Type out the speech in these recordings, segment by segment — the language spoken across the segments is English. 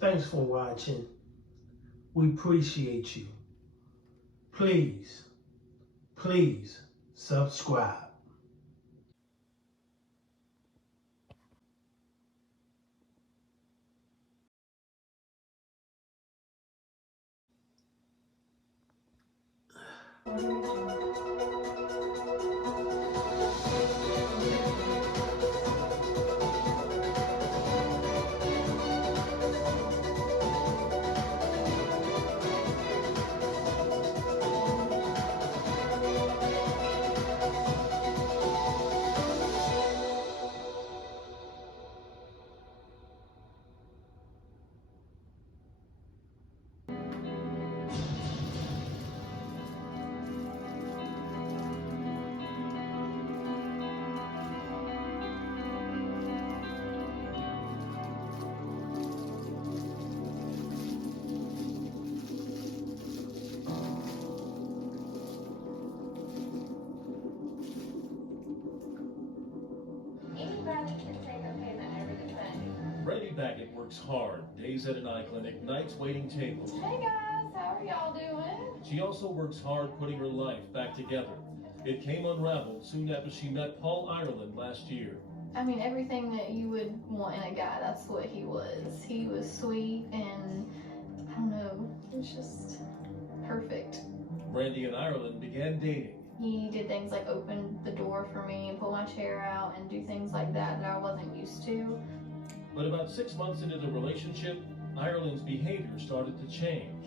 Thanks for watching. We appreciate you. Please subscribe. Brandy Baggett works hard, days at an eye clinic, nights waiting tables. Hey guys, how are y'all doing? She also works hard putting her life back together. It came unraveled soon after she met Paul Ireland last year. I mean, everything that you would want in a guy, that's what he was. He was sweet and, I don't know, it was just perfect. Brandy and Ireland began dating. He did things like open the door for me and pull my chair out and do things like that I wasn't used to. But about 6 months into the relationship, Ireland's behavior started to change.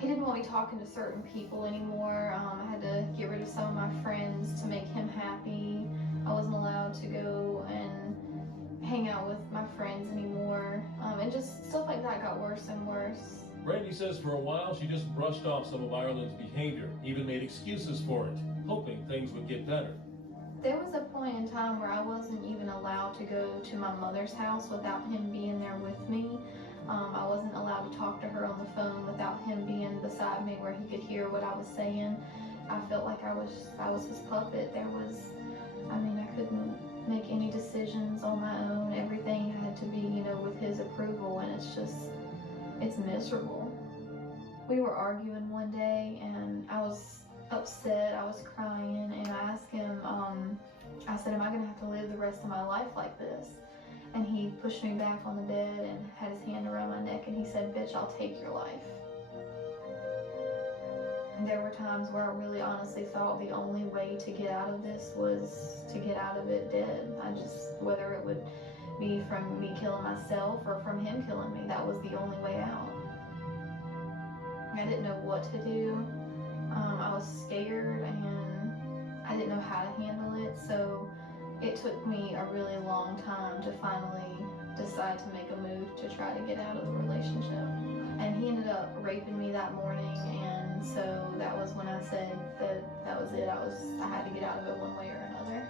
He didn't want me talking to certain people anymore. I had to get rid of some of my friends to make him happy. I wasn't allowed to go and hang out with my friends anymore. And just stuff like that got worse and worse. Brandy says for a while she just brushed off some of Ireland's behavior, even made excuses for it, hoping things would get better. There was a point in time where I wasn't even allowed to go to my mother's house without him being there with me. I wasn't allowed to talk to her on the phone without him being beside me where he could hear what I was saying. I felt like I was his puppet. I couldn't make any decisions on my own. Everything had to be, with his approval, and it's miserable. We were arguing one day and I was upset, I was crying, and I asked him, I said, am I gonna have to live the rest of my life like this? And he pushed me back on the bed and had his hand around my neck and he said, bitch, I'll take your life. And there were times where I really honestly thought the only way to get out of this was to get out of it dead. Whether it would be from me killing myself or from him killing me, that was the only way out. I didn't know what to do. I was scared and I didn't know how to handle it, so it took me a really long time to finally decide to make a move to try to get out of the relationship. And he ended up raping me that morning, and so that was when I said that was it. I had to get out of it one way or another.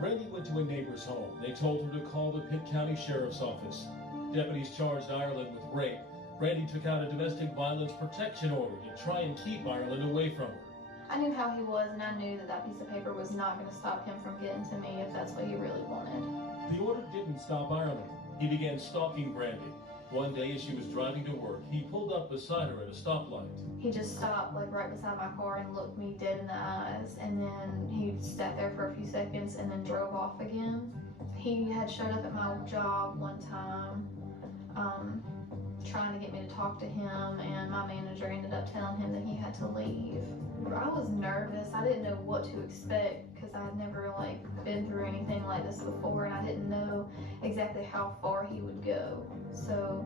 Brandy went to a neighbor's home. They told her to call the Pitt County Sheriff's Office. Deputies charged Ireland with rape. Brandy took out a domestic violence protection order to try and keep Ireland away from her. I knew how he was, and I knew that piece of paper was not going to stop him from getting to me if that's what he really wanted. The order didn't stop Ireland. He began stalking Brandy. One day as she was driving to work, he pulled up beside her at a stoplight. He just stopped right beside my car and looked me dead in the eyes, and then he sat there for a few seconds and then drove off again. He had showed up at my job one time, trying to get me to talk to him, and my manager ended up telling him that he had to leave. I was nervous. I didn't know what to expect because I had never been through anything like this before, and I didn't know exactly how far he would go. So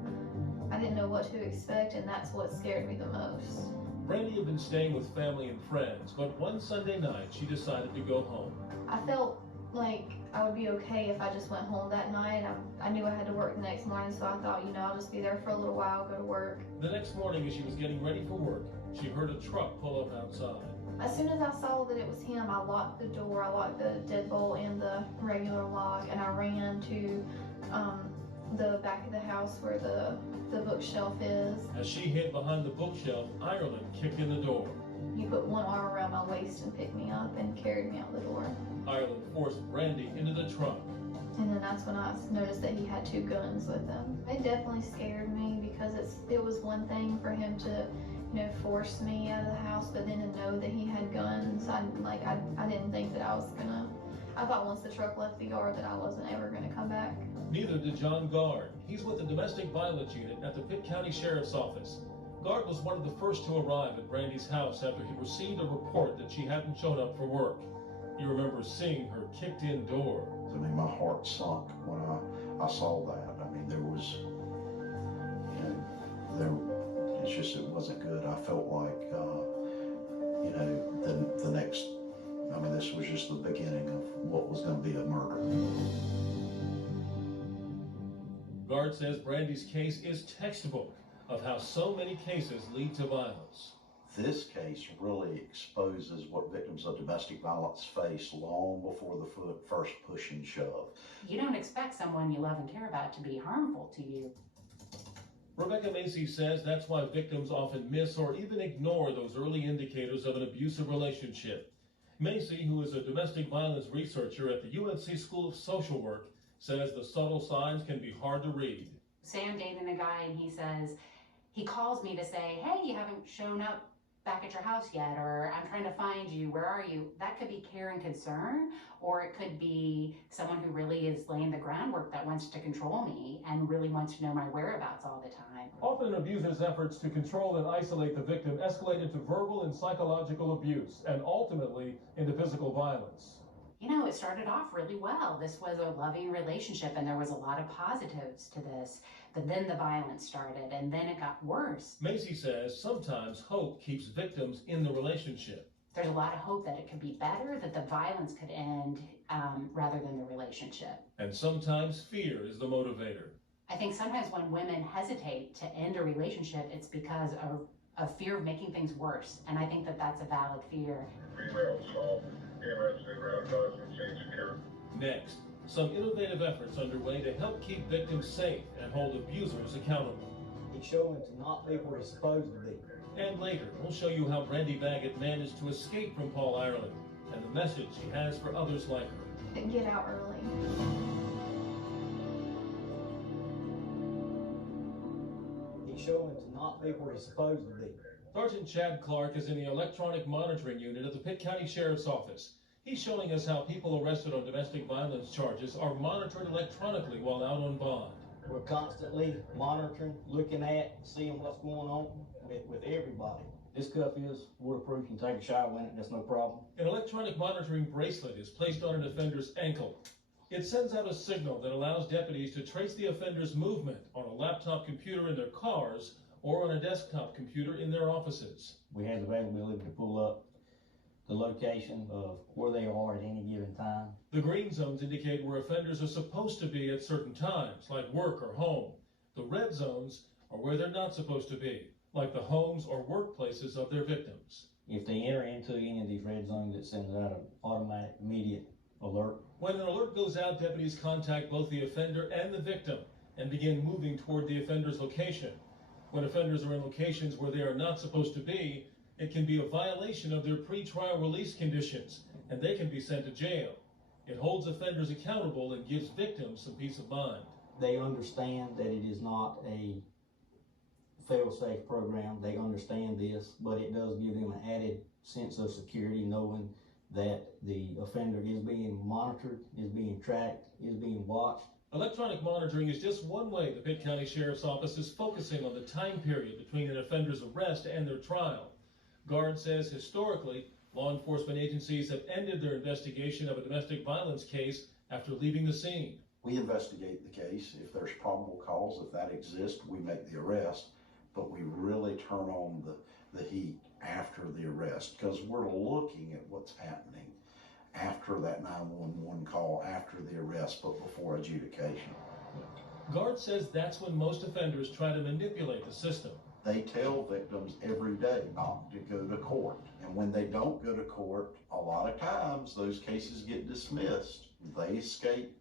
I didn't know what to expect, and that's what scared me the most. Brandy had been staying with family and friends, but one Sunday night she decided to go home. I felt like I would be okay if I just went home that night. I knew I had to work the next morning, so I thought, I'll just be there for a little while, go to work. The next morning as she was getting ready for work, she heard a truck pull up outside. As soon as I saw that it was him, I locked the door, I locked the deadbolt and the regular lock, and I ran to the back of the house where the bookshelf is. As she hid behind the bookshelf, Ireland kicked in the door. He put one arm around my waist and picked me up and carried me out the door. Ireland forced Brandy into the trunk. And then that's when I noticed that he had 2 guns with him. It definitely scared me because it was one thing for him to, force me out of the house, but then to know that he had guns, I didn't think that I thought once the truck left the yard that I wasn't ever gonna come back. Neither did John Guard. He's with the Domestic Violence Unit at the Pitt County Sheriff's Office. Guard was one of the first to arrive at Brandy's house after he received a report that she hadn't shown up for work. He remembers seeing her kicked-in door. I mean, my heart sunk when I saw that. I mean, there was, it wasn't good. I felt like, the next, this was just the beginning of what was going to be a murder. Guard says Brandy's case is textbook of how so many cases lead to violence. This case really exposes what victims of domestic violence face long before the first push and shove. You don't expect someone you love and care about to be harmful to you. Rebecca Macy says that's why victims often miss or even ignore those early indicators of an abusive relationship. Macy, who is a domestic violence researcher at the UNC School of Social Work, says the subtle signs can be hard to read. Say I'm dating a guy and he calls me to say, hey, you haven't shown up back at your house yet, or I'm trying to find you, where are you? That could be care and concern, or it could be someone who really is laying the groundwork that wants to control me and really wants to know my whereabouts all the time. Often abusers' efforts to control and isolate the victim escalate into verbal and psychological abuse and ultimately into physical violence. It started off really well. This was a loving relationship and there was a lot of positives to this, but then the violence started and then it got worse. Macy says sometimes hope keeps victims in the relationship. There's a lot of hope that it could be better, that the violence could end rather than the relationship. And sometimes fear is the motivator. I think sometimes when women hesitate to end a relationship, it's because of fear of making things worse. And I think that that's a valid fear. Next, some innovative efforts underway to help keep victims safe and hold abusers accountable. He's showing to not be where he's supposed to be. And later, we'll show you how Brandy Baggett managed to escape from Paul, Ireland, and the message she has for others like her. Get out early. He's showing to not be where he's supposed to be. Sergeant Chad Clark is in the electronic monitoring unit at the Pitt County Sheriff's Office. He's showing us how people arrested on domestic violence charges are monitored electronically while out on bond. We're constantly monitoring, looking at, seeing what's going on with everybody. This cuff is waterproof. You can take a shower in it, that's no problem. An electronic monitoring bracelet is placed on an offender's ankle. It sends out a signal that allows deputies to trace the offender's movement on a laptop computer in their cars or on a desktop computer in their offices. We have the availability to pull up the location of where they are at any given time. The green zones indicate where offenders are supposed to be at certain times, like work or home. The red zones are where they're not supposed to be, like the homes or workplaces of their victims. If they enter into any of these red zones, it sends out an automatic, immediate alert. When an alert goes out, deputies contact both the offender and the victim and begin moving toward the offender's location. When offenders are in locations where they are not supposed to be, it can be a violation of their pretrial release conditions, and they can be sent to jail. It holds offenders accountable and gives victims some peace of mind. They understand that it is not a fail-safe program. They understand this, but it does give them an added sense of security knowing that the offender is being monitored, is being tracked, is being watched. Electronic monitoring is just one way the Pitt County Sheriff's Office is focusing on the time period between an offender's arrest and their trial. Guard says historically, law enforcement agencies have ended their investigation of a domestic violence case after leaving the scene. We investigate the case. If there's probable cause, if that exists, we make the arrest, but we really turn on the heat after the arrest because we're looking at what's happening after that 911 call, after the arrest, but before adjudication. Guard says that's when most offenders try to manipulate the system. They tell victims every day not to go to court. And when they don't go to court, a lot of times those cases get dismissed. They escape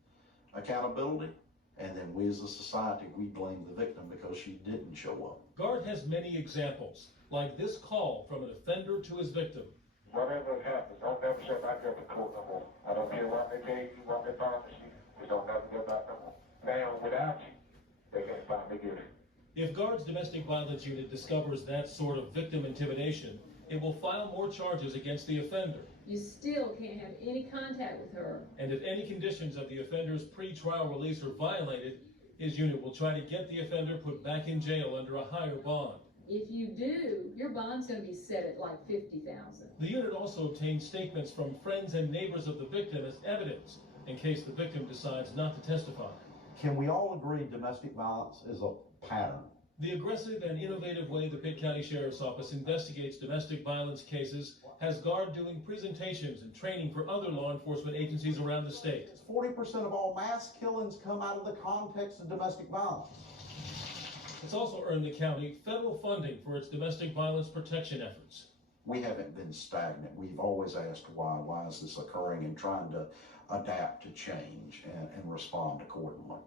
accountability, and then we as a society, we blame the victim because she didn't show up. Guard has many examples, like this call from an offender to his victim. Whatever happens, don't never say I go to court no more. I don't care what they pay you, what they promise you. You don't have to go back on. Now, without you, they can't find me guilty. If Guard's domestic violence unit discovers that sort of victim intimidation, it will file more charges against the offender. You still can't have any contact with her. And if any conditions of the offender's pre-trial release are violated, his unit will try to get the offender put back in jail under a higher bond. If you do, your bond's going to be set at like $50,000. The unit also obtained statements from friends and neighbors of the victim as evidence in case the victim decides not to testify. Can we all agree domestic violence is a pattern? The aggressive and innovative way the Pitt County Sheriff's Office investigates domestic violence cases has Guard doing presentations and training for other law enforcement agencies around the state. 40% of all mass killings come out of the context of domestic violence. It's also earned the county federal funding for its domestic violence protection efforts. We haven't been stagnant. We've always asked why is this occurring, and trying to adapt to change and respond accordingly.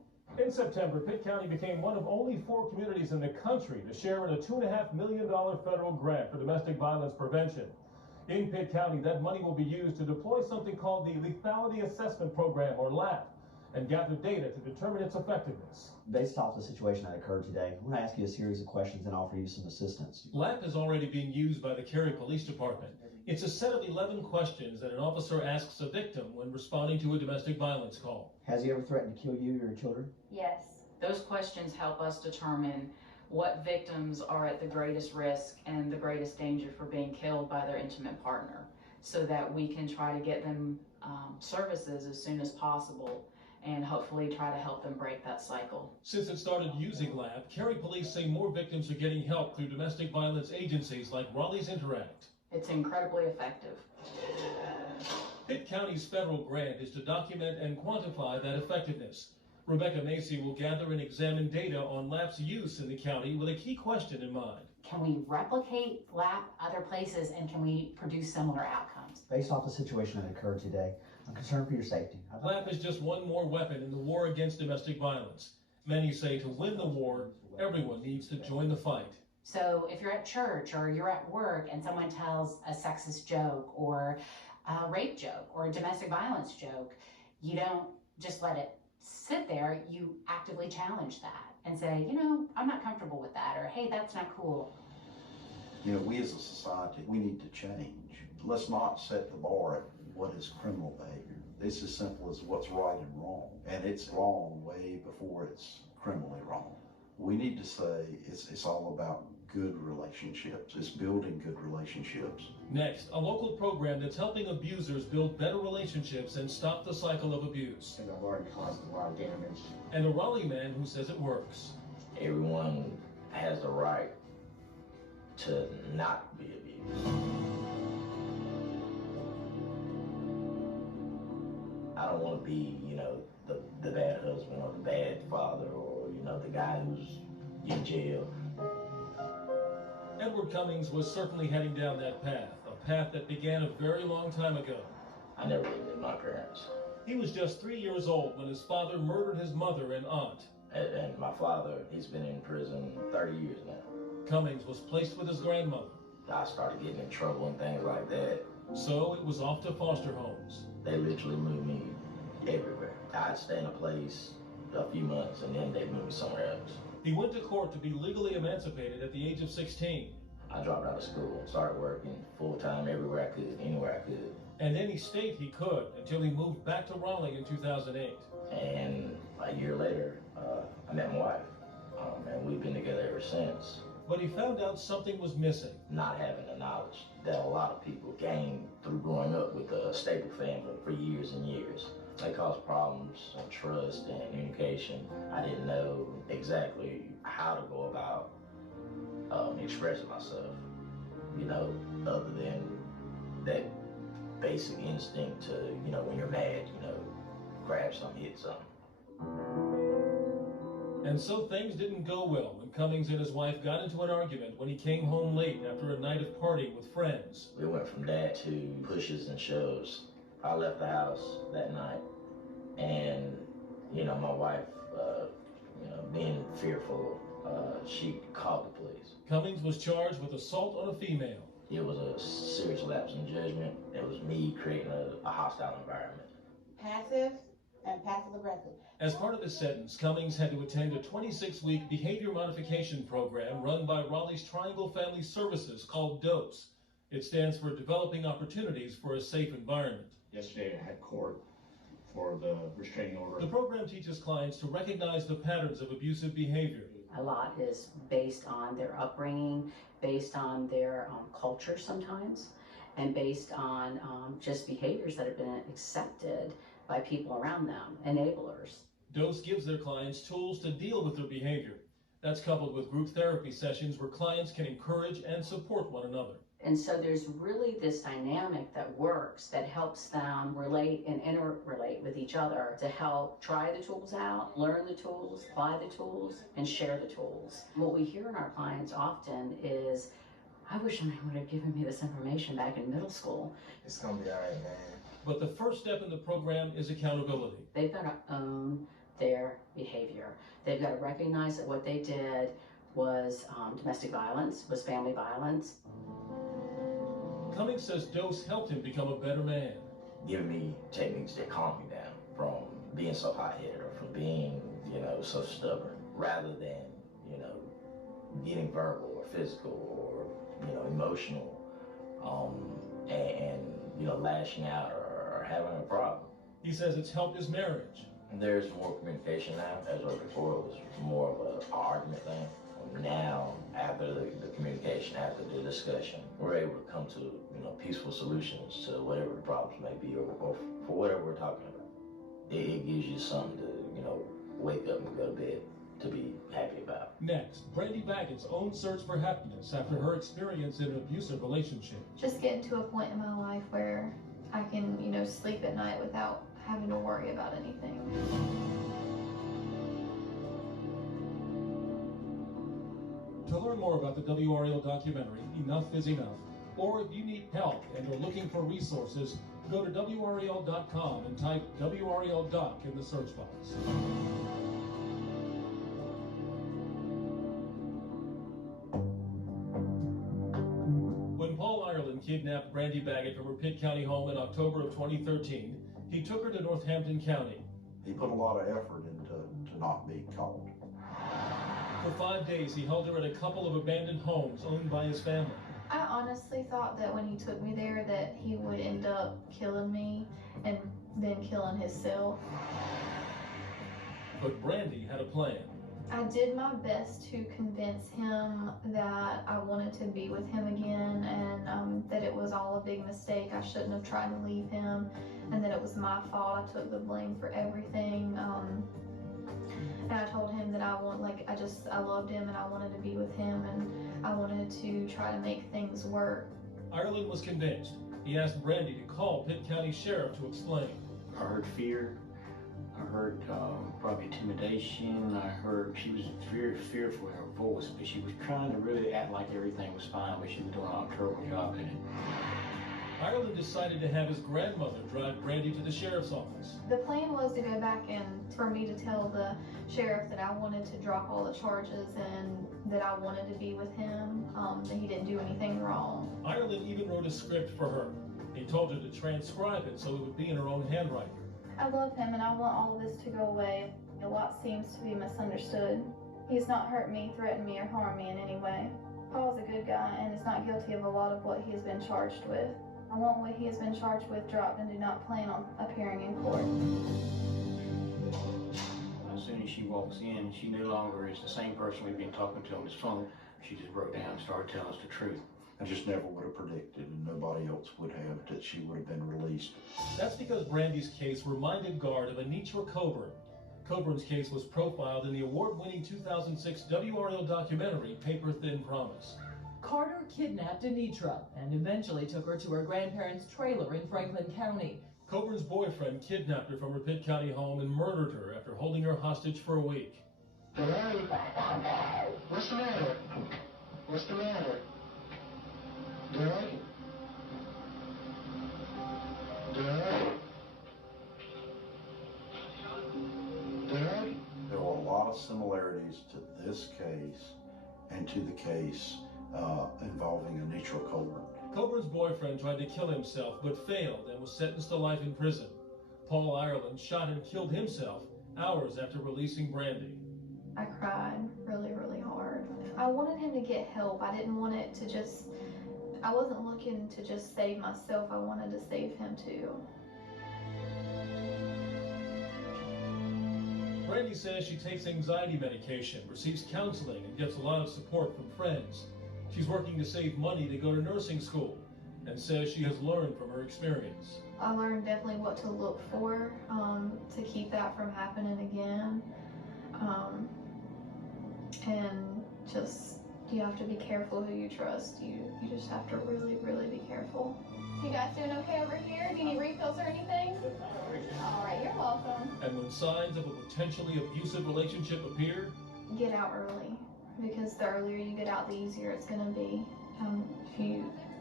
In September, Pitt County became one of only 4 communities in the country to share in a $2.5 million federal grant for domestic violence prevention. In Pitt County, that money will be used to deploy something called the Lethality Assessment Program, or LAP, and gather data to determine its effectiveness. Based off the situation that occurred today, I'm going to ask you a series of questions and offer you some assistance. LAP is already being used by the Cary Police Department. It's a set of 11 questions that an officer asks a victim when responding to a domestic violence call. Has he ever threatened to kill you or your children? Yes. Those questions help us determine what victims are at the greatest risk and the greatest danger for being killed by their intimate partner, so that we can try to get them services as soon as possible and hopefully try to help them break that cycle. Since it started using LAP, Cary Police say more victims are getting help through domestic violence agencies like Raleigh's Interact. It's incredibly effective. Pitt County's federal grant is to document and quantify that effectiveness. Rebecca Macy will gather and examine data on LAP's use in the county with a key question in mind. Can we replicate LAP other places, and can we produce similar outcomes? Based off the situation that occurred today, I'm concerned for your safety. LAP is just one more weapon in the war against domestic violence. Many say to win the war, everyone needs to join the fight. So if you're at church or you're at work and someone tells a sexist joke or a rape joke or a domestic violence joke, you don't just let it sit there. You actively challenge that and say, you know, I'm not comfortable with that, or hey, that's not cool. You know, we as a society, we need to change. Let's not set the bar at what is criminal behavior. It's as simple as what's right and wrong. And it's wrong way before it's criminally wrong. We need to say it's all about good relationships. It's building good relationships. Next, a local program that's helping abusers build better relationships and stop the cycle of abuse. And I've already caused a lot of damage. And a Raleigh man who says it works. Everyone has the right to not be abused. I don't want to be, you know, the bad husband or the bad father, or, you know, the guy who's in jail. Edward Cummings was certainly heading down that path, a path that began a very long time ago. I never lived with my parents. He was just 3 years old when his father murdered his mother and aunt. And my father, he's been in prison 30 years now. Cummings was placed with his grandmother. I started getting in trouble and things like that. So it was off to foster homes. They literally moved me everywhere. I'd stay in a place a few months and then they'd move me somewhere else. He went to court to be legally emancipated at the age of 16. I dropped out of school, started working full-time everywhere I could, anywhere I could. And any state he could, until he moved back to Raleigh in 2008. And a year later, I met my wife, and we've been together ever since. But he found out something was missing. Not having the knowledge that a lot of people gain through growing up with a stable family for years and years. They cause problems and trust and communication. I didn't know exactly how to go about expressing myself, you know, other than that basic instinct to, you know, when you're mad, you know, grab something, hit something. And so things didn't go well when Cummings and his wife got into an argument when he came home late after a night of partying with friends. We went from that to pushes and shoves. I left the house that night, and, you know, my wife, you know, being fearful, she called the police. Cummings was charged with assault on a female. It was a serious lapse in judgment. It was me creating a hostile environment. Passive and passive aggressive. As part of his sentence, Cummings had to attend a 26-week behavior modification program run by Raleigh's Triangle Family Services called DOSE. It stands for Developing Opportunities for a Safe Environment. Yesterday I had court for the restraining order. The program teaches clients to recognize the patterns of abusive behavior. A lot is based on their upbringing, based on their culture sometimes, and based on just behaviors that have been accepted by people around them, enablers. DOSE gives their clients tools to deal with their behavior. That's coupled with group therapy sessions where clients can encourage and support one another. And so there's really this dynamic that works that helps them relate and interrelate with each other to help try the tools out, learn the tools, apply the tools, and share the tools. What we hear in our clients often is, I wish somebody would have given me this information back in middle school. It's gonna be all right, man. But the first step in the program is accountability. They've got to own their behavior. They've got to recognize that what they did was domestic violence, was family violence. Cummings says DOSE helped him become a better man. Giving me techniques that calm me down from being so hot-headed or from being, so stubborn, rather than, getting verbal or physical or, emotional, and lashing out or having a problem. He says it's helped his marriage. There's more communication now, as well before it was more of an argument thing. Now, after the communication, after the discussion, we're able to come to, peaceful solutions to whatever the problems may be or for whatever we're talking about. It gives you something to, wake up and go to bed to be happy about. Next, Brandy Baggett's own search for happiness after her experience in an abusive relationship. Just getting to a point in my life where I can, sleep at night without having to worry about anything. To learn more about the WRAL documentary, Enough is Enough, or if you need help and are looking for resources, go to WRAL.com and type WRAL Doc in the search box. When Paul Ireland kidnapped Brandy Baggett from her Pitt County home in October of 2013, he took her to Northampton County. He put a lot of effort into not being caught. For 5 days, he held her at a couple of abandoned homes owned by his family. I honestly thought that when he took me there that he would end up killing me and then killing himself. But Brandy had a plan. I did my best to convince him that I wanted to be with him again and that it was all a big mistake. I shouldn't have tried to leave him and that it was my fault. I took the blame for everything. And I told him that I loved him and I wanted to be with him and I wanted to try to make things work. Ireland was convinced. He asked Brandy to call Pitt County Sheriff to explain. I heard fear. I heard probably intimidation. I heard she was very fearful in her voice, but she was trying to really act like everything was fine, but she was doing a terrible job in it. Ireland decided to have his grandmother drive Brandy to the sheriff's office. The plan was to go back and for me to tell the sheriff that I wanted to drop all the charges and that I wanted to be with him, that he didn't do anything wrong. Ireland even wrote a script for her. He told her to transcribe it so it would be in her own handwriting. I love him and I want all of this to go away. A lot seems to be misunderstood. He's not hurt me, threatened me, or harmed me in any way. Paul's a good guy and is not guilty of a lot of what he has been charged with. I want what he has been charged with dropped and do not plan on appearing in court. As soon as she walks in, she no longer is the same person we've been talking to on this phone. She just broke down and started telling us the truth. I just never would have predicted, and nobody else would have, that she would have been released. That's because Brandy's case reminded Guard of Anitra Carter. Coburn's case was profiled in the award-winning 2006 WRAL documentary, Paper Thin Promise. Carter kidnapped Anitra and eventually took her to her grandparents' trailer in Franklin County. Coburn's boyfriend kidnapped her from her Pitt County home and murdered her after holding her hostage for a week. What's the matter? What's the matter? Dad? Dad? Dad? There were a lot of similarities to this case and to the case involving Anitra Carter. Coburn's boyfriend tried to kill himself but failed and was sentenced to life in prison. Paul Ireland shot and killed himself hours after releasing Brandy. I cried really, really hard. I wanted him to get help. I didn't want it to just, I wasn't looking to just save myself. I wanted to save him too. Brandy says she takes anxiety medication, receives counseling, and gets a lot of support from friends. She's working to save money to go to nursing school, and says she has learned from her experience. I learned definitely what to look for to keep that from happening again. And just, you have to be careful who you trust. You just have to really, really be careful. You guys doing okay over here? Do you need refills or anything? All right, you're welcome. And when signs of a potentially abusive relationship appear, get out early, because the earlier you get out, the easier it's going to be.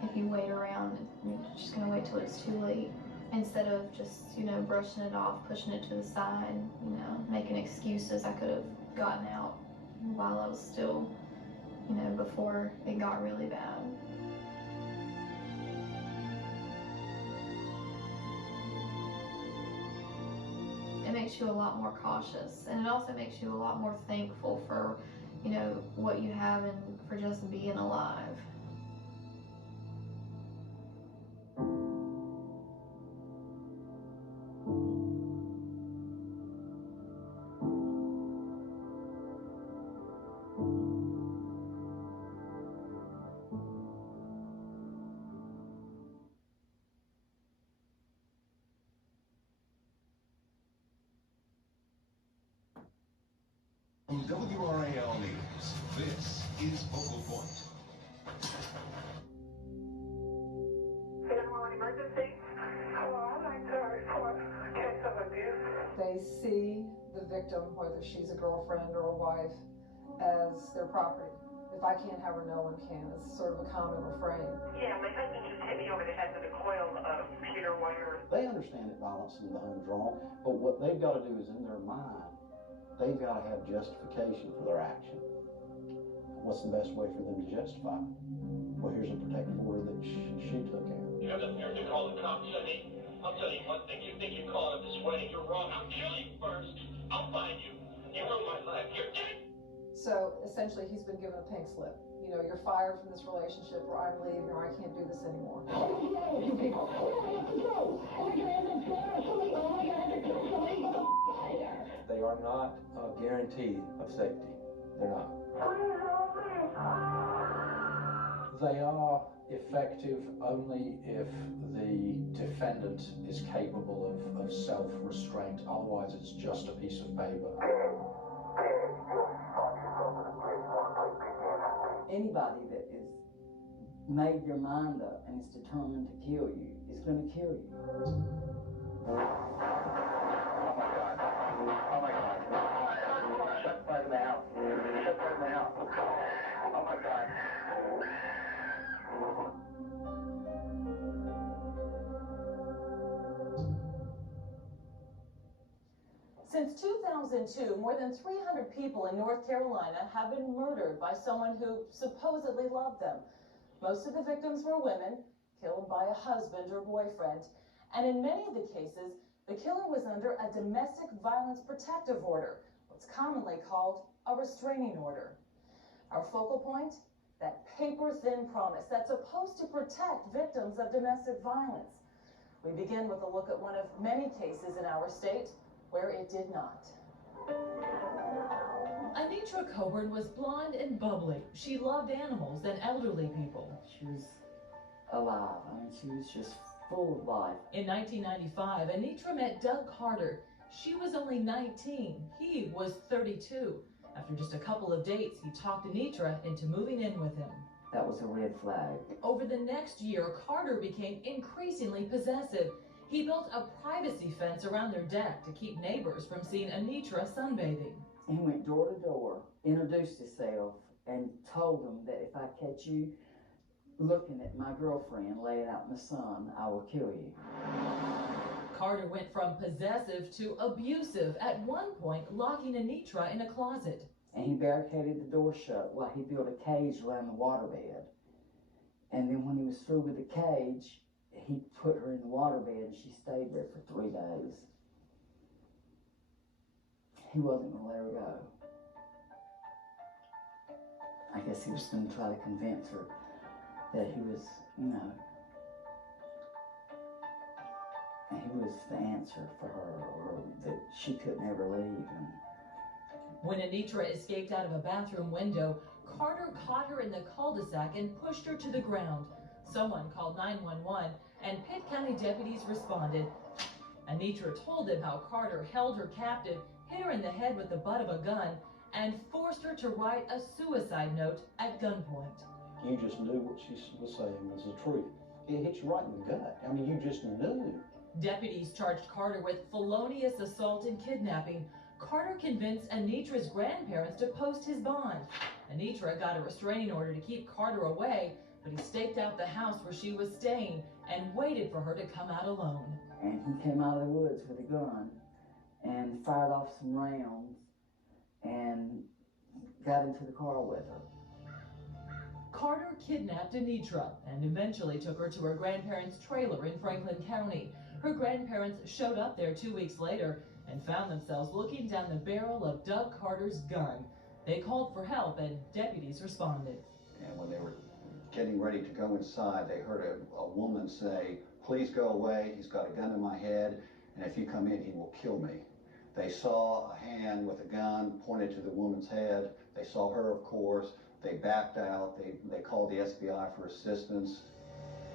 If you wait around, you're just going to wait till it's too late. Instead of just, brushing it off, pushing it to the side, making excuses. I could have gotten out while I was still, before it got really bad. It makes you a lot more cautious, and it also makes you a lot more thankful for, what you have and for just being alive. From WRAL News, this is Focal Point. 911 emergency. Hello, I'd like to report a case of abuse. They see the victim, whether she's a girlfriend or a wife, as their property. If I can't have her, no one can. It's sort of a common refrain. Yeah, my husband just hit me over the head with a coil of computer wire. They understand that violence in the home is wrong, but what they've got to do is, in their mind, they've got to have justification for their action. What's the best way for them to justify it? Well, here's a protective order that she took out. You have the nerve to call the cops on me? I'll tell you one thing. You think you're calling up this wedding? You're wrong. I'll kill you first. I'll find you. You ruined my life. You're dead. So essentially, he's been given a pink slip. You're fired from this relationship, or I'm leaving, or I can't do this anymore. They are not a guarantee of safety. They're not. They are effective only if the defendant is capable of self-restraint. Otherwise, it's just a piece of paper. Anybody that is made their mind up and is determined to kill you is going to kill you. Oh my God. Shut fire in the house. Shut fire in the house. Oh my God. Since 2002, more than 300 people in North Carolina have been murdered by someone who supposedly loved them. Most of the victims were women, killed by a husband or boyfriend. And in many of the cases, the killer was under a domestic violence protective order, what's commonly called a restraining order. Our focal point? That paper-thin promise that's supposed to protect victims of domestic violence. We begin with a look at one of many cases in our state where it did not. Anitra Carter was blonde and bubbly. She loved animals and elderly people. She was alive. She was just full of life. In 1995, Anitra met Doug Carter. She was only 19. He was 32. After just a couple of dates, he talked Anitra into moving in with him. That was a red flag. Over the next year, Carter became increasingly possessive. He built a privacy fence around their deck to keep neighbors from seeing Anitra sunbathing. He went door to door, introduced himself, and told them that if I catch you looking at my girlfriend laying out in the sun, I will kill you. Carter went from possessive to abusive, at one point locking Anitra in a closet. And he barricaded the door shut while he built a cage around the waterbed. And then when he was through with the cage, he put her in the waterbed and she stayed there for 3 days. he wasn't going to let her go. I guess he was going to try to convince her that he was, you know, he was the answer for her, or that she could never leave. And when Anitra escaped out of a bathroom window, Carter caught her in the cul-de-sac and pushed her to the ground. Someone called 911 and Pitt County deputies responded. Anitra told them how Carter held her captive, hit her in the head with the butt of a gun, and forced her to write a suicide note at gunpoint. You just knew what she was saying was the truth. It hit you right in the gut. I mean, you just knew. Deputies charged Carter with felonious assault and kidnapping. Carter convinced Anitra's grandparents to post his bond. Anitra got a restraining order to keep Carter away, but he staked out the house where she was staying and waited for her to come out alone. And he came out of the woods with a gun and fired off some rounds and got into the car with her. Carter kidnapped Anitra and eventually took her to her grandparents' trailer in Franklin County. Her grandparents showed up there 2 weeks later and found themselves looking down the barrel of Doug Carter's gun. They called for help and deputies responded. And when they were getting ready to go inside, they heard a woman say, "Please go away, he's got a gun in my head, and if you come in, he will kill me." They saw a hand with a gun pointed to the woman's head. They saw her, of course. They backed out. They called the SBI for assistance.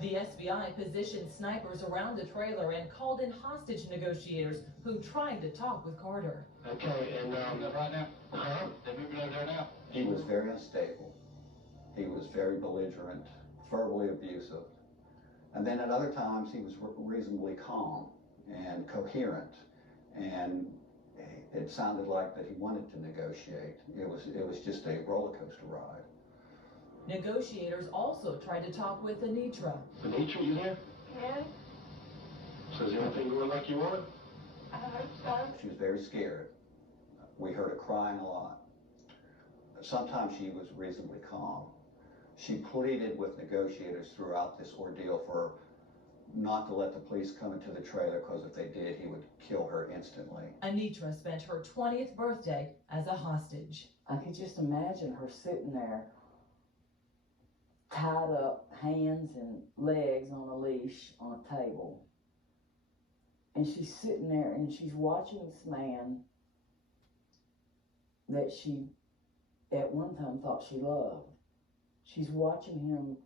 The SBI positioned snipers around the trailer and called in hostage negotiators who tried to talk with Carter. Okay, and right now? They're moving over there now. he was very unstable. He was very belligerent, verbally abusive. And then at other times, he was reasonably calm and coherent, and it sounded like that he wanted to negotiate. It was just a roller coaster ride. Negotiators also tried to talk with Anitra. Anitra, you there? Yes, So is everything going like you want? I hope so. She was very scared. We heard her crying a lot. Sometimes she was reasonably calm. She pleaded with negotiators throughout this ordeal for not to let the police come into the trailer, because if they did, he would kill her instantly. Anitra spent her 20th birthday as a hostage. I could just imagine her sitting there, tied up, hands and legs on a leash on a table. And she's sitting there and she's watching this man that she at one time thought she loved. She's watching him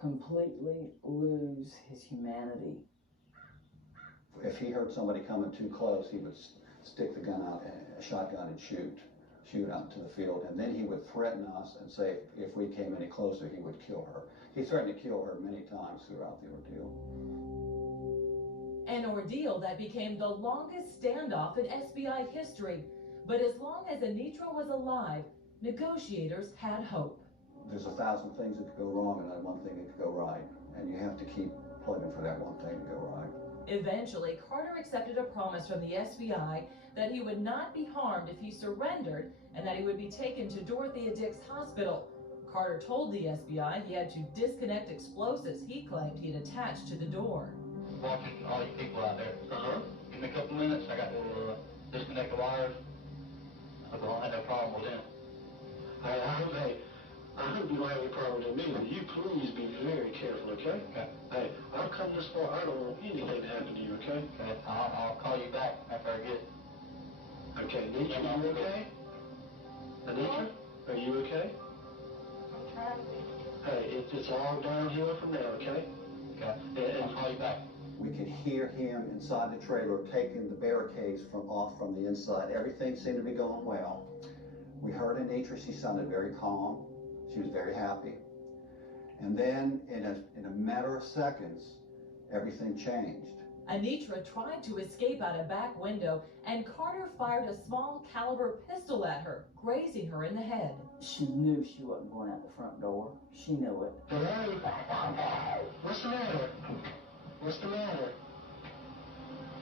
completely lose his humanity. If he heard somebody coming too close, he would stick the gun out, a shotgun, and shoot out into the field. And then he would threaten us and say if we came any closer, he would kill her. He threatened to kill her many times throughout the ordeal. An ordeal that became the longest standoff in SBI history. But as long as Anitra was alive, negotiators had hope. There's 1,000 things that could go wrong and then one thing that could go right. And you have to keep plugging for that one thing to go right. Eventually, Carter accepted a promise from the SBI that he would not be harmed if he surrendered and that he would be taken to Dorothea Dix Hospital. Carter told the SBI he had to disconnect explosives he claimed he had attached to the door. Watching all you people out there. Give me a couple minutes. I got to disconnect the wires. I don't have no problem with them. I hope you don't have any problem with me, but you please be very careful, okay? Hey, I've come this far. I don't want anything to happen to you, okay? Okay. I'll call you back after I get. Okay, Anitra, are you okay? Anitra, are you okay? I'm trying to be. Hey, it's all downhill from now, okay? Okay. I'll call you back. We could hear him inside the trailer taking the barricades off from the inside. Everything seemed to be going well. We heard Anitra. She sounded very calm. She was very happy. And then in a matter of seconds, everything changed. Anitra tried to escape out a back window, and Carter fired a small caliber pistol at her, grazing her in the head. She knew she wasn't going out the front door. She knew it. Hello? What's the matter? What's the matter?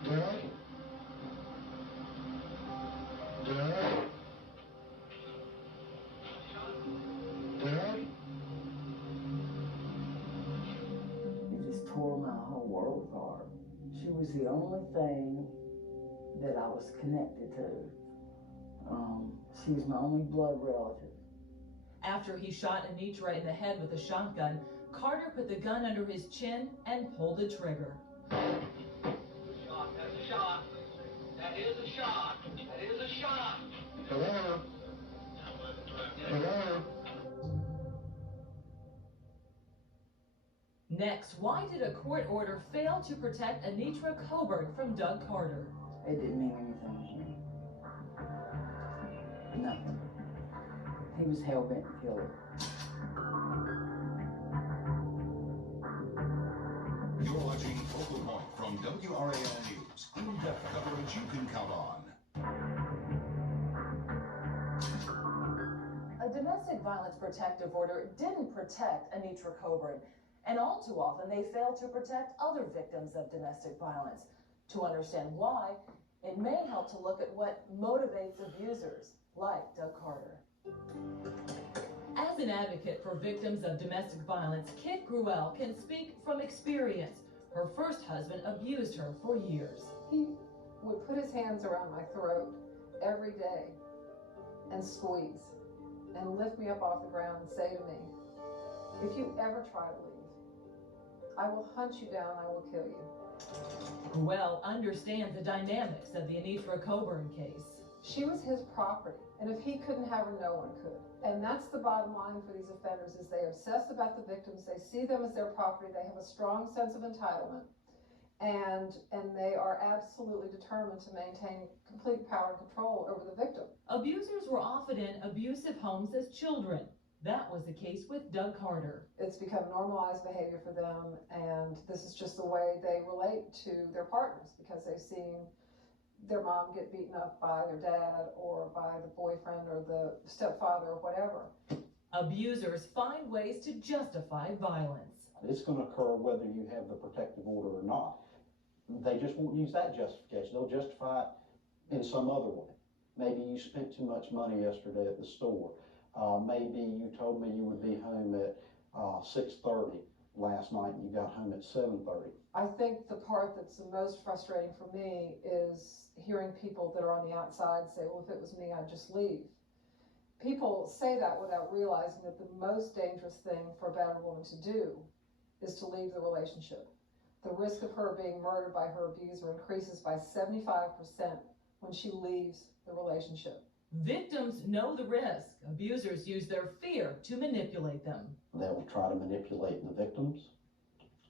Doug? Doug? Doug? It just tore my whole world apart. She was the only thing that I was connected to. She was my only blood relative. After he shot Anitra in the head with a shotgun, Carter put the gun under his chin and pulled the trigger. Shot, that's a shot. That is a shot. That is a shot. Hello? Hello? Next, why did a court order fail to protect Anitra Coburn from Doug Carter? It didn't mean anything to him. Nothing. He was hell-bent to kill her. You're watching Focal Point from WRAL News. In-depth coverage you can count on. A domestic violence protective order didn't protect Anitra Coburn, and all too often they fail to protect other victims of domestic violence. To understand why, it may help to look at what motivates abusers like Doug Carter. As an advocate for victims of domestic violence, Kit Gruelle can speak from experience. Her first husband abused her for years. He would put his hands around my throat every day and squeeze and lift me up off the ground and say to me, "If you ever try to leave, I will hunt you down, I will kill you." Gruelle understands the dynamics of the Anitra Coburn case. She was his property, and if he couldn't have her, no one could. And that's the bottom line for these offenders, is they obsess about the victims, they see them as their property, they have a strong sense of entitlement, and they are absolutely determined to maintain complete power and control over the victim. Abusers were often in abusive homes as children. That was the case with Doug Carter. It's become normalized behavior for them, and this is just the way they relate to their partners, because they've seen their mom get beaten up by their dad or by the boyfriend or the stepfather or whatever. Abusers find ways to justify violence. It's going to occur whether you have the protective order or not. They just won't use that justification. They'll justify it in some other way. Maybe you spent too much money yesterday at the store. Maybe you told me you would be home at 6:30 last night and you got home at 7:30. I think the part that's the most frustrating for me is hearing people that are on the outside say, "Well, if it was me, I'd just leave." People say that without realizing that the most dangerous thing for a battered woman to do is to leave the relationship. The risk of her being murdered by her abuser increases by 75% when she leaves the relationship. Victims know the risk. Abusers use their fear to manipulate them. They will try to manipulate the victims,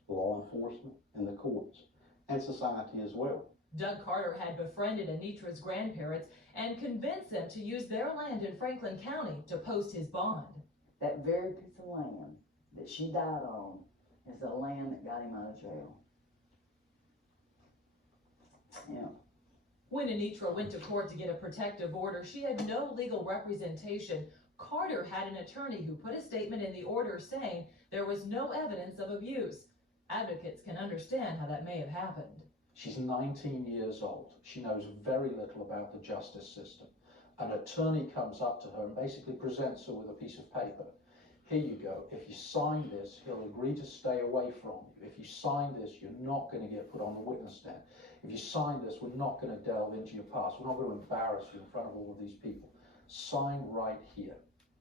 law enforcement, and the courts, and society as well. Doug Carter had befriended Anitra's grandparents and convinced them to use their land in Franklin County to post his bond. That very piece of land that she died on is the land that got him out of jail. Yeah. When Anitra went to court to get a protective order, she had no legal representation. Carter had an attorney who put a statement in the order saying there was no evidence of abuse. Advocates can understand how that may have happened. She's 19 years old. She knows very little about the justice system. An attorney comes up to her and basically presents her with a piece of paper. Here you go. If you sign this, he'll agree to stay away from you. If you sign this, you're not going to get put on the witness stand. If you sign this, we're not going to delve into your past. We're not going to embarrass you in front of all of these people. Sign right here.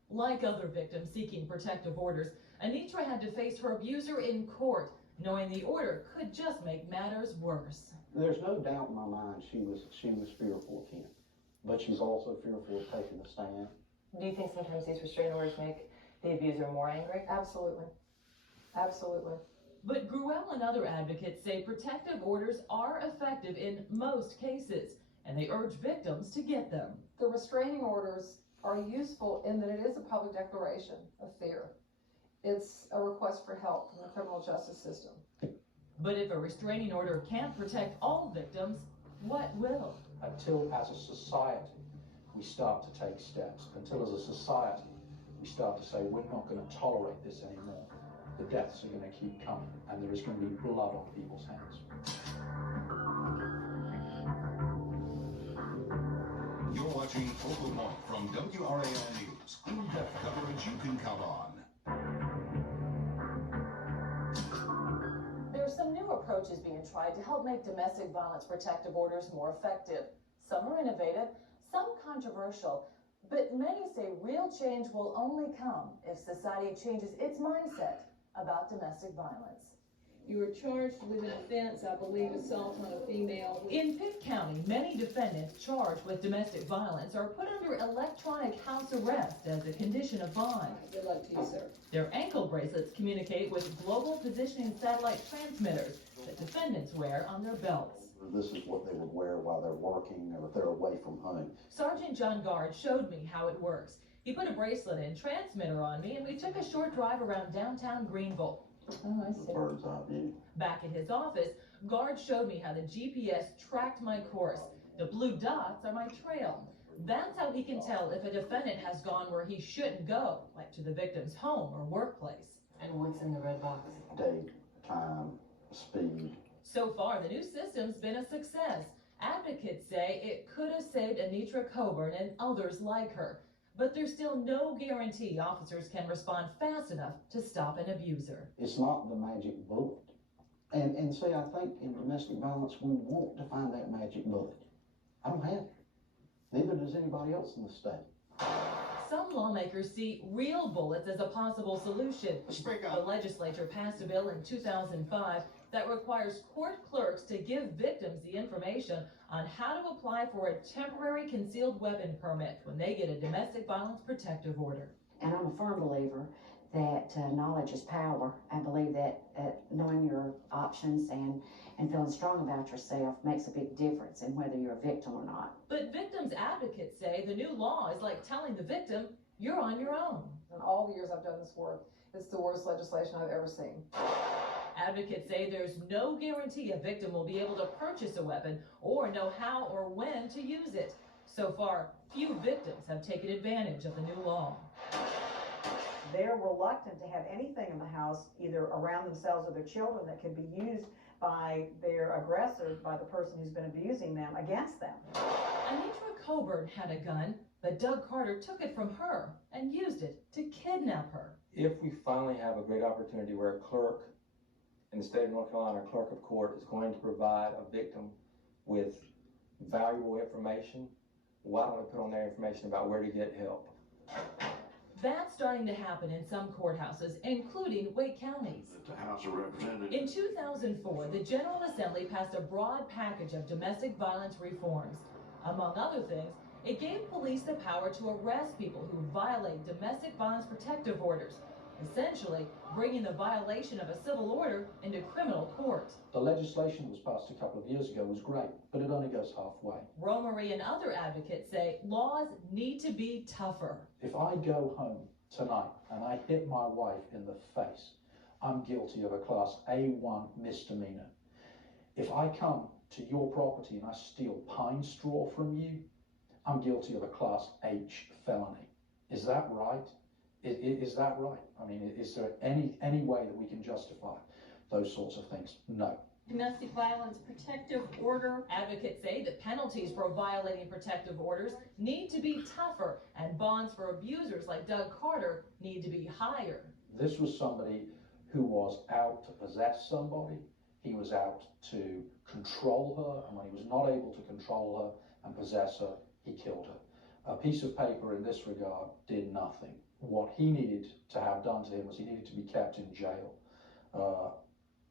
Like other victims seeking protective orders, Anitra had to face her abuser in court, knowing the order could just make matters worse. There's no doubt in my mind she was fearful of him, but she was also fearful of taking a stand. Do you think sometimes these restraining orders make the abuser more angry? Absolutely. Absolutely. But Gruelle and other advocates say protective orders are effective in most cases, and they urge victims to get them. The restraining orders are useful in that it is a public declaration of fear. It's a request for help from the criminal justice system. But if a restraining order can't protect all victims, what will? Until as a society we start to take steps, until as a society we start to say we're not going to tolerate this anymore, the deaths are going to keep coming and there is going to be blood on people's hands. You're watching Focal Point from WRAL News. In-depth coverage you can count on. There are some new approaches being tried to help make domestic violence protective orders more effective. Some are innovative, some controversial, but many say real change will only come if society changes its mindset about domestic violence. You were charged with an offense, I believe, assault on a female. In Pitt County, many defendants charged with domestic violence are put under electronic house arrest as a condition of bond. Good luck to you, sir. Their ankle bracelets communicate with global positioning satellite transmitters that defendants wear on their belts. This is what they would wear while they're working or if they're away from home. Sergeant John Gard showed me how it works. He put a bracelet and transmitter on me, and we took a short drive around downtown Greenville. Oh, I see. Bird's eye view. Back at his office, Gard showed me how the GPS tracked my course. The blue dots are my trail. That's how he can tell if a defendant has gone where he shouldn't go, like to the victim's home or workplace. And what's in the red box? Date, time, speed. So far, the new system's been a success. Advocates say it could have saved Anitra Carter and others like her. But there's still no guarantee officers can respond fast enough to stop an abuser. It's not the magic bullet. And see, I think in domestic violence, we want to find that magic bullet. I don't have it. Neither does anybody else in the state. Some lawmakers see real bullets as a possible solution. The legislature passed a bill in 2005 that requires court clerks to give victims the information on how to apply for a temporary concealed weapon permit when they get a domestic violence protective order. And I'm a firm believer that knowledge is power. I believe that knowing your options and feeling strong about yourself makes a big difference in whether you're a victim or not. But victims advocates say the new law is like telling the victim, you're on your own. In all the years I've done this work, it's the worst legislation I've ever seen. Advocates say there's no guarantee a victim will be able to purchase a weapon or know how or when to use it. So far, few victims have taken advantage of the new law. They're reluctant to have anything in the house, either around themselves or their children, that could be used by their aggressor, by the person who's been abusing them, against them. Anitra Carter had a gun, but Doug Carter took it from her and used it to kidnap her. If we finally have a great opportunity where a clerk in the state of North Carolina, a clerk of court, is going to provide a victim with valuable information, why don't we put on their information about where to get help? That's starting to happen in some courthouses, including Wake County's. The House of Representatives. In 2004, the General Assembly passed a broad package of domestic violence reforms. Among other things, it gave police the power to arrest people who violate domestic violence protective orders, essentially bringing the violation of a civil order into criminal court. The legislation that was passed a couple of years ago was great, but it only goes halfway. Romery and other advocates say laws need to be tougher. If I go home tonight and I hit my wife in the face, I'm guilty of a class A1 misdemeanor. If I come to your property and I steal pine straw from you, I'm guilty of a class H felony. Is that right? Is that right? I mean, is there any way that we can justify those sorts of things? No. Domestic violence protective order. Advocates say the penalties for violating protective orders need to be tougher, and bonds for abusers like Doug Carter need to be higher. This was somebody who was out to possess somebody. He was out to control her, and when he was not able to control her and possess her, he killed her. A piece of paper in this regard did nothing. What he needed to have done to him was he needed to be kept in jail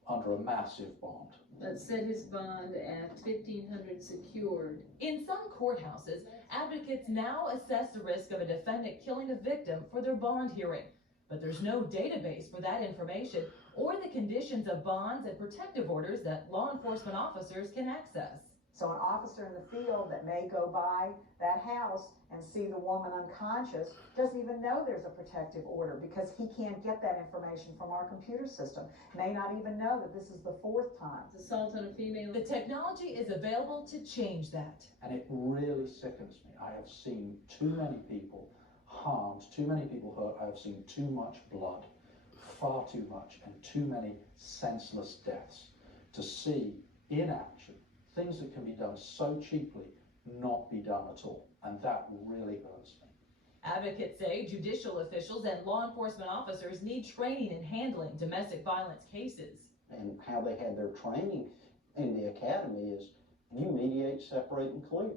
under a massive bond. That set his bond at $1,500 secured. In some courthouses, advocates now assess the risk of a defendant killing a victim for their bond hearing. But there's no database for that information or the conditions of bonds and protective orders that law enforcement officers can access. So an officer in the field that may go by that house and see the woman unconscious doesn't even know there's a protective order because he can't get that information from our computer system. May not even know that this is the 4th time. Assault on a female. The technology is available to change that. And it really sickens me. I have seen too many people harmed, too many people hurt. I have seen too much blood, far too much, and too many senseless deaths to see in action things that can be done so cheaply not be done at all. And that really hurts me. Advocates say judicial officials and law enforcement officers need training in handling domestic violence cases. And how they had their training in the academy is you mediate, separate, and clear.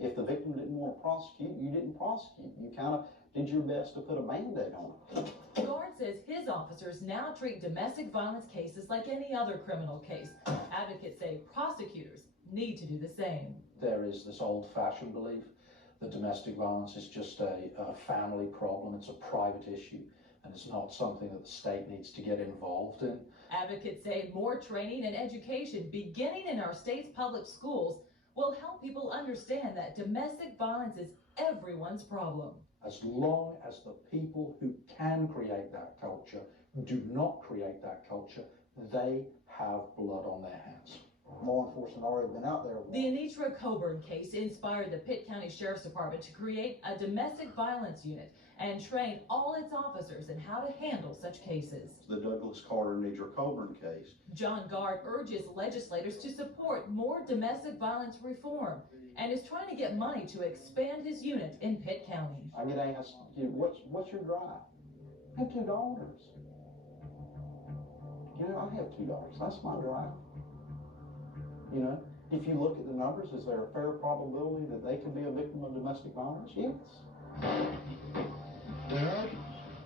If the victim didn't want to prosecute, you didn't prosecute. You kind of did your best to put a Band-Aid on it. Guard says his officers now treat domestic violence cases like any other criminal case. Advocates say prosecutors need to do the same. There is this old-fashioned belief that domestic violence is just a family problem. It's a private issue, and it's not something that the state needs to get involved in. Advocates say more training and education beginning in our state's public schools will help people understand that domestic violence is everyone's problem. As long as the people who can create that culture do not create that culture, they have blood on their hands. Law enforcement already been out there. The Anitra Carter case inspired the Pitt County Sheriff's Department to create a domestic violence unit and train all its officers in how to handle such cases. The Douglas Carter and Anitra Coburn case. John Gard urges legislators to support more domestic violence reform and is trying to get money to expand his unit in Pitt County. I get asked, what's your drive? I have $2. You know, I have $2. That's my drive. You know, if you look at the numbers, is there a fair probability that they could be a victim of domestic violence? Yes.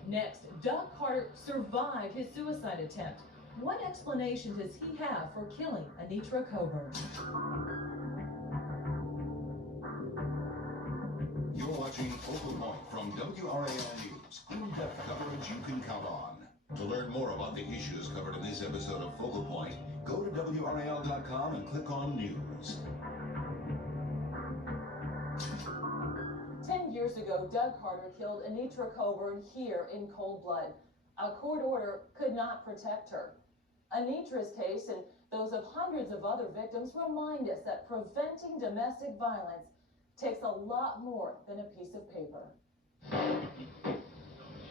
Next, Doug Carter survived his suicide attempt. What explanation does he have for killing Anitra Carter? You're watching Focal Point from WRAL News. In-depth coverage you can count on. To learn more about the issues covered in this episode of Focal Point, go to WRAL.com and click on News. 10 years ago, Doug Carter killed Anitra Coburn here in cold blood. A court order could not protect her. Anitra's case and those of hundreds of other victims remind us that preventing domestic violence takes a lot more than a piece of paper.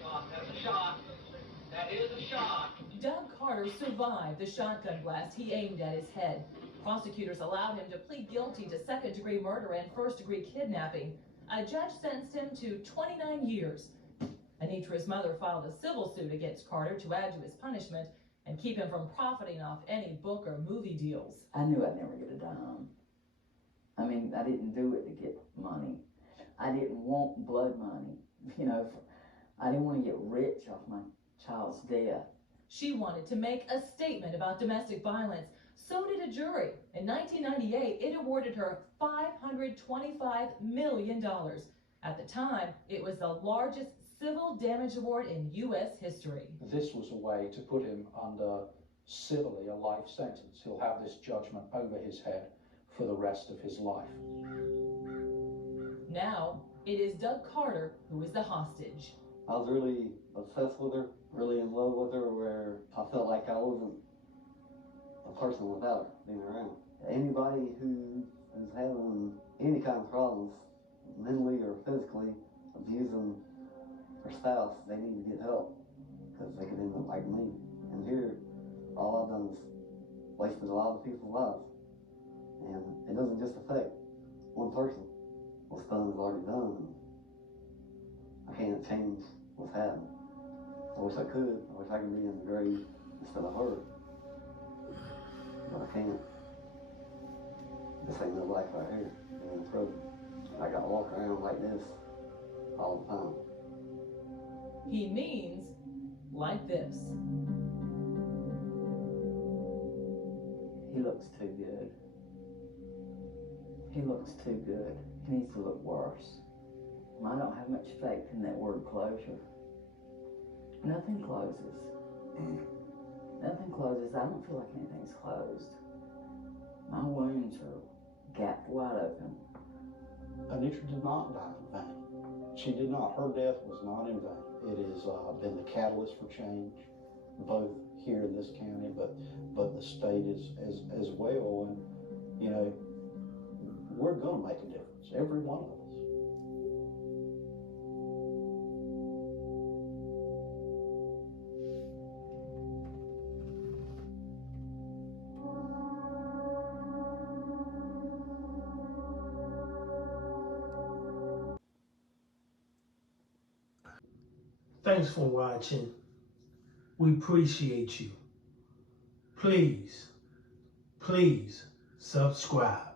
Shot, that's a shot. That is a shot. Doug Carter survived the shotgun blast he aimed at his head. Prosecutors allowed him to plead guilty to second-degree murder and first-degree kidnapping. A judge sentenced him to 29 years. Anitra's mother filed a civil suit against Carter to add to his punishment and keep him from profiting off any book or movie deals. I knew I'd never get a dime. I mean, I didn't do it to get money. I didn't want blood money. You know, I didn't want to get rich off my child's death. She wanted to make a statement about domestic violence. So did a jury. In 1998, it awarded her $525 million. At the time, it was the largest civil damage award in U.S. history. This was a way to put him under civilly a life sentence. He'll have this judgment over his head for the rest of his life. Now, it is Doug Carter who is the hostage. I was really obsessed with her, really in love with her, where I felt like I wasn't a person without her being around. Anybody who is having any kind of problems, mentally or physically, abusing their spouse, they need to get help, because they could end up like me. And here, all I've done is wasted a lot of people's lives. And it doesn't just affect one person. What's done is already done. I can't change what's happened. I wish I could. I wish I could be in the grave instead of her. But I can't. This ain't no life right here. I'm in prison. I gotta walk around like this all the time. He means like this. He looks too good. He looks too good. He needs to look worse. I don't have much faith in that word closure. Nothing closes. Nothing closes. I don't feel like anything's closed. My wounds are gapped wide open. Anitra did not die in vain. She did not. Her death was not in vain. It has been the catalyst for change, both here in this county, but the state as well. And, you know, we're going to make a difference, every one of us. Thanks for watching. We appreciate you. Please subscribe.